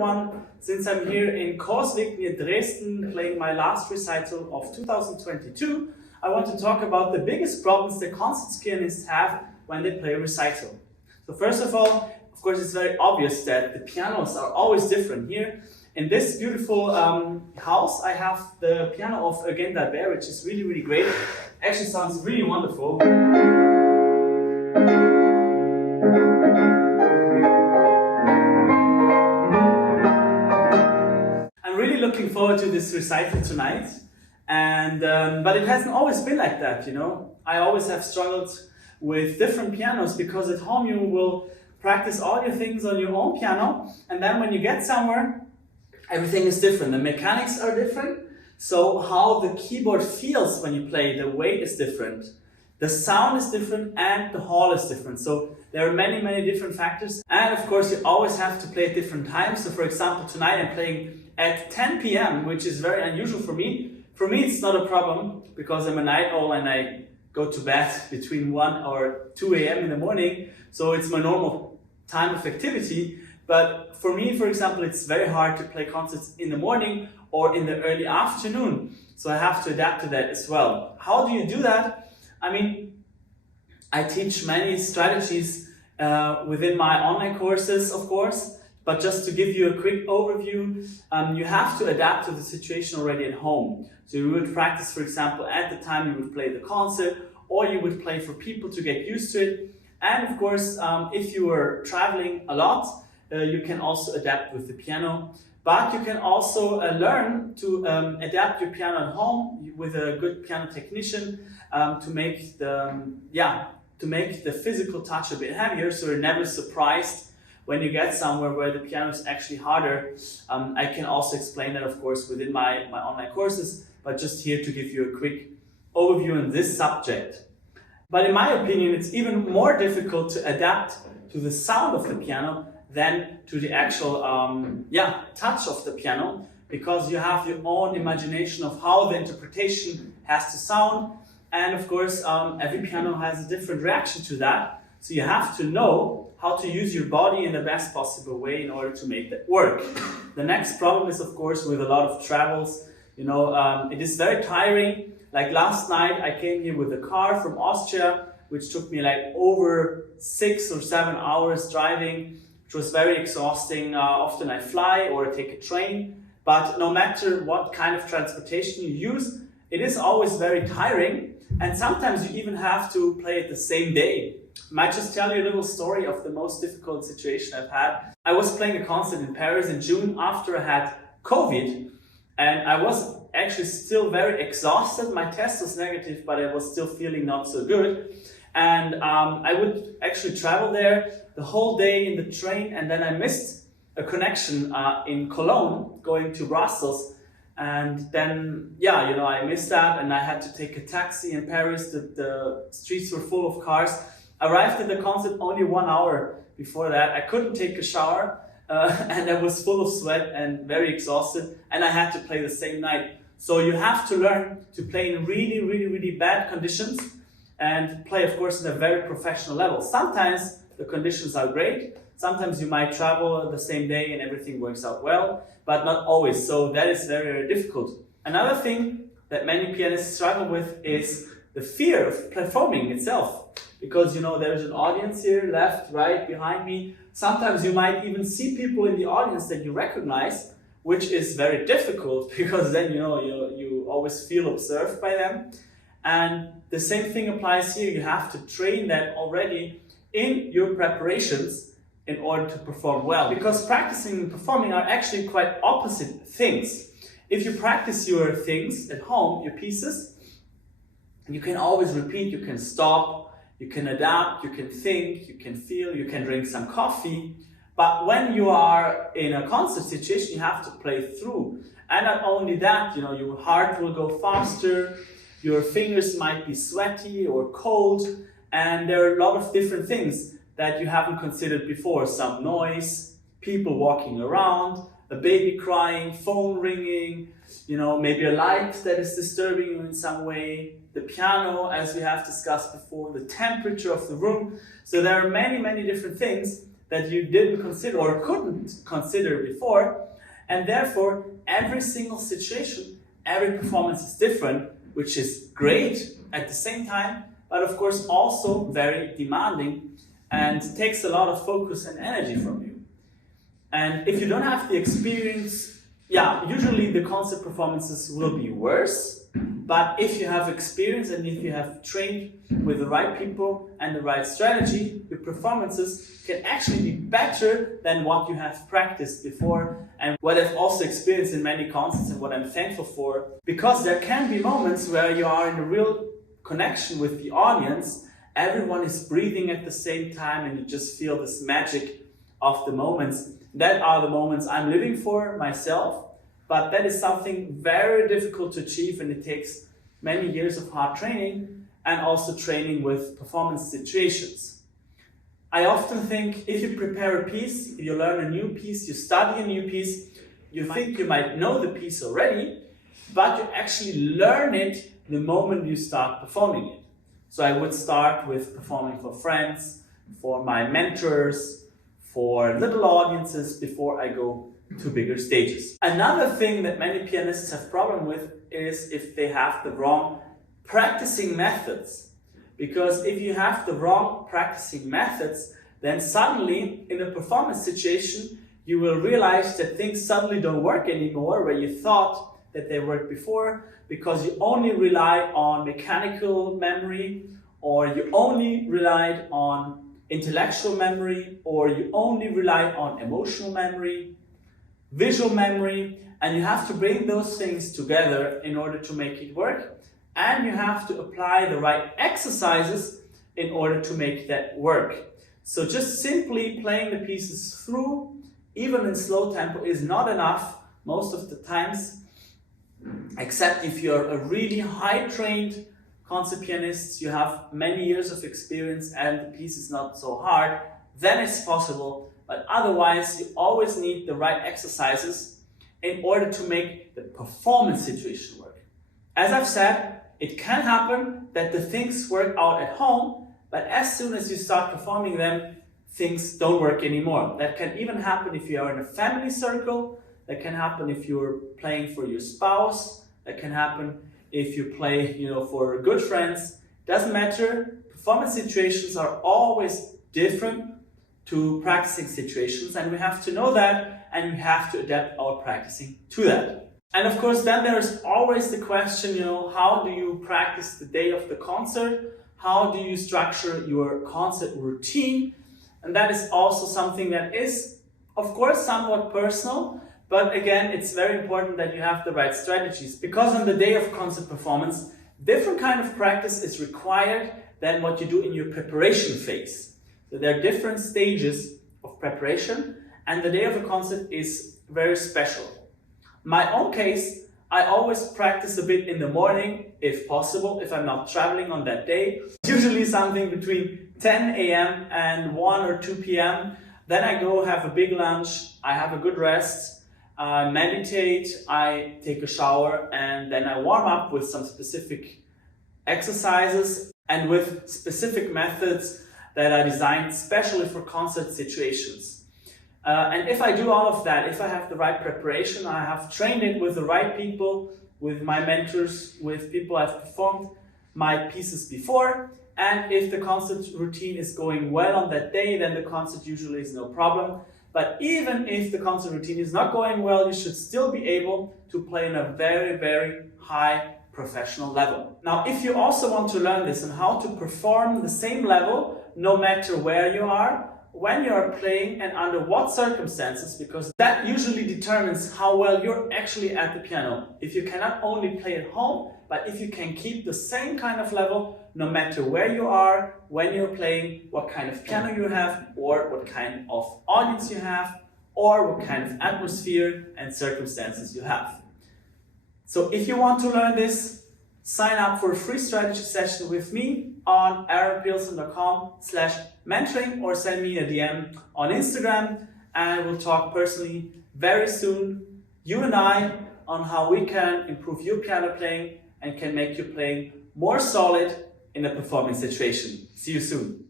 everyone. Since I'm here in Korsvik near Dresden playing my last recital of 2022, I want to talk about the biggest problems the concert pianists have when they play a recital. So first of all, of course, it's very obvious that the pianos are always different. Here in this beautiful house, I have the piano of Well-Tempered, which is really, really great. Actually sounds really wonderful. I'm really looking forward to this recital tonight, and but it hasn't always been like that, you know. I always have struggled with different pianos because at home you will practice all your things on your own piano, and then when you get somewhere, everything is different. The mechanics are different, so how the keyboard feels when you play, the weight is different. The sound is different and the hall is different. So there are many, many different factors. And of course, you always have to play at different times. So for example, tonight I'm playing at 10 p.m., which is very unusual for me. For me, it's not a problem because I'm a night owl and I go to bed between 1 or 2 a.m. in the morning. So it's my normal time of activity. But for me, for example, it's very hard to play concerts in the morning or in the early afternoon. So I have to adapt to that as well. How do you do that? I mean, I teach many strategies within my online courses, of course, but just to give you a quick overview, you have to adapt to the situation already at home. So you would practice, for example, at the time you would play the concert, or you would play for people to get used to it. And of course, if you are traveling a lot, you can also adapt with the piano. But you can also learn to adapt your piano at home with a good piano technician to make the physical touch a bit heavier, so you're never surprised when you get somewhere where the piano is actually harder. I can also explain that, of course, within my online courses, but just here to give you a quick overview on this subject. But in my opinion, it's even more difficult to adapt to the sound of the piano than to the actual touch of the piano, because you have your own imagination of how the interpretation has to sound, and of course every piano has a different reaction to that, so you have to know how to use your body in the best possible way in order to make that work. The next problem is, of course, with a lot of travels, you know, it is very tiring. Like last night I came here with a car from Austria, which took me like over 6 or 7 hours driving, which was very exhausting. Often I fly or I take a train, but no matter what kind of transportation you use, it is always very tiring, and sometimes you even have to play it the same day. I might just tell you a little story of the most difficult situation I've had. I was playing a concert in Paris in June after I had COVID, and I was actually still very exhausted. My test was negative, but I was still feeling not so good. And I would actually travel there the whole day in the train, and then I missed a connection in Cologne going to Brussels, and then I missed that, and I had to take a taxi in Paris. The streets were full of cars. I arrived at the concert only 1 hour before that. I couldn't take a shower and I was full of sweat and very exhausted, and I had to play the same night. So you have to learn to play in really, really, really bad conditions and play, of course, at a very professional level. Sometimes the conditions are great. Sometimes you might travel the same day and everything works out well, but not always. So that is very, very difficult. Another thing that many pianists struggle with is the fear of performing itself. Because, you know, there's an audience here, left, right, behind me. Sometimes you might even see people in the audience that you recognize, which is very difficult because then, you always feel observed by them. And the same thing applies here. You have to train that already in your preparations in order to perform well. Because practicing and performing are actually quite opposite things. If you practice your things at home, your pieces, you can always repeat, you can stop, you can adapt, you can think, you can feel, you can drink some coffee. But when you are in a concert situation, you have to play through. And not only that, your heart will go faster, your fingers might be sweaty or cold, and there are a lot of different things that you haven't considered before. Some noise, people walking around, a baby crying, phone ringing, maybe a light that is disturbing you in some way, the piano, as we have discussed before, the temperature of the room. So there are many, many different things that you didn't consider or couldn't consider before. And therefore, every single situation, every performance is different, which is great at the same time, but of course also very demanding and takes a lot of focus and energy from you. And if you don't have the experience, usually the concert performances will be worse, but if you have experience and if you have trained with the right people and the right strategy, your performances can actually be better than what you have practiced before, and what I've also experienced in many concerts and what I'm thankful for, because there can be moments where you are in a real connection with the audience, everyone is breathing at the same time and you just feel this magic of the moments. That are the moments I'm living for myself, but that is something very difficult to achieve, and it takes many years of hard training and also training with performance situations. I often think if you prepare a piece, if you learn a new piece, you study a new piece, you think you might know the piece already, but you actually learn it the moment you start performing it. So I would start with performing for friends, for my mentors, for little audiences before I go to bigger stages. Another thing that many pianists have problem with is if they have the wrong practicing methods. Because if you have the wrong practicing methods, then suddenly in a performance situation, you will realize that things suddenly don't work anymore where you thought that they worked before, because you only rely on mechanical memory, or you only relied on intellectual memory, or you only rely on emotional memory, visual memory, and you have to bring those things together in order to make it work, and you have to apply the right exercises in order to make that work. So just simply playing the pieces through, even in slow tempo, is not enough most of the times, except if you're a really high trained concert pianist, you have many years of experience and the piece is not so hard, then it's possible. But otherwise, you always need the right exercises in order to make the performance situation work. As I've said, it can happen that the things work out at home, but as soon as you start performing them, things don't work anymore. That can even happen if you are in a family circle, that can happen if you're playing for your spouse, that can happen if you play, for good friends. Doesn't matter. Performance situations are always different to practicing situations, and we have to know that, and we have to adapt our practicing to that. And of course, then there's always the question, how do you practice the day of the concert? How do you structure your concert routine? And that is also something that is, of course, somewhat personal. But again, it's very important that you have the right strategies, because on the day of concert performance, different kind of practice is required than what you do in your preparation phase. So there are different stages of preparation, and the day of a concert is very special. My own case, I always practice a bit in the morning, if possible, if I'm not traveling on that day. Usually something between 10 a.m. and 1 or 2 p.m. Then I go have a big lunch, I have a good rest, I meditate, I take a shower, and then I warm up with some specific exercises and with specific methods that are designed specially for concert situations. And if I do all of that, if I have the right preparation, I have trained it with the right people, with my mentors, with people I've performed my pieces before, and if the concert routine is going well on that day, then the concert usually is no problem. But even if the concert routine is not going well, you should still be able to play in a very, very high professional level. Now, if you also want to learn this and how to perform the same level, no matter where you are, when you are playing and under what circumstances, because that usually determines how well you're actually at the piano. If you cannot only play at home, but if you can keep the same kind of level no matter where you are, when you're playing, what kind of piano you have, or what kind of audience you have, or what kind of atmosphere and circumstances you have. So if you want to learn this, sign up for a free strategy session with me on aaronpearson.com/mentoring, or send me a DM on Instagram, and we'll talk personally very soon, you and I, on how we can improve your piano playing and can make your playing more solid in a performing situation. See you soon.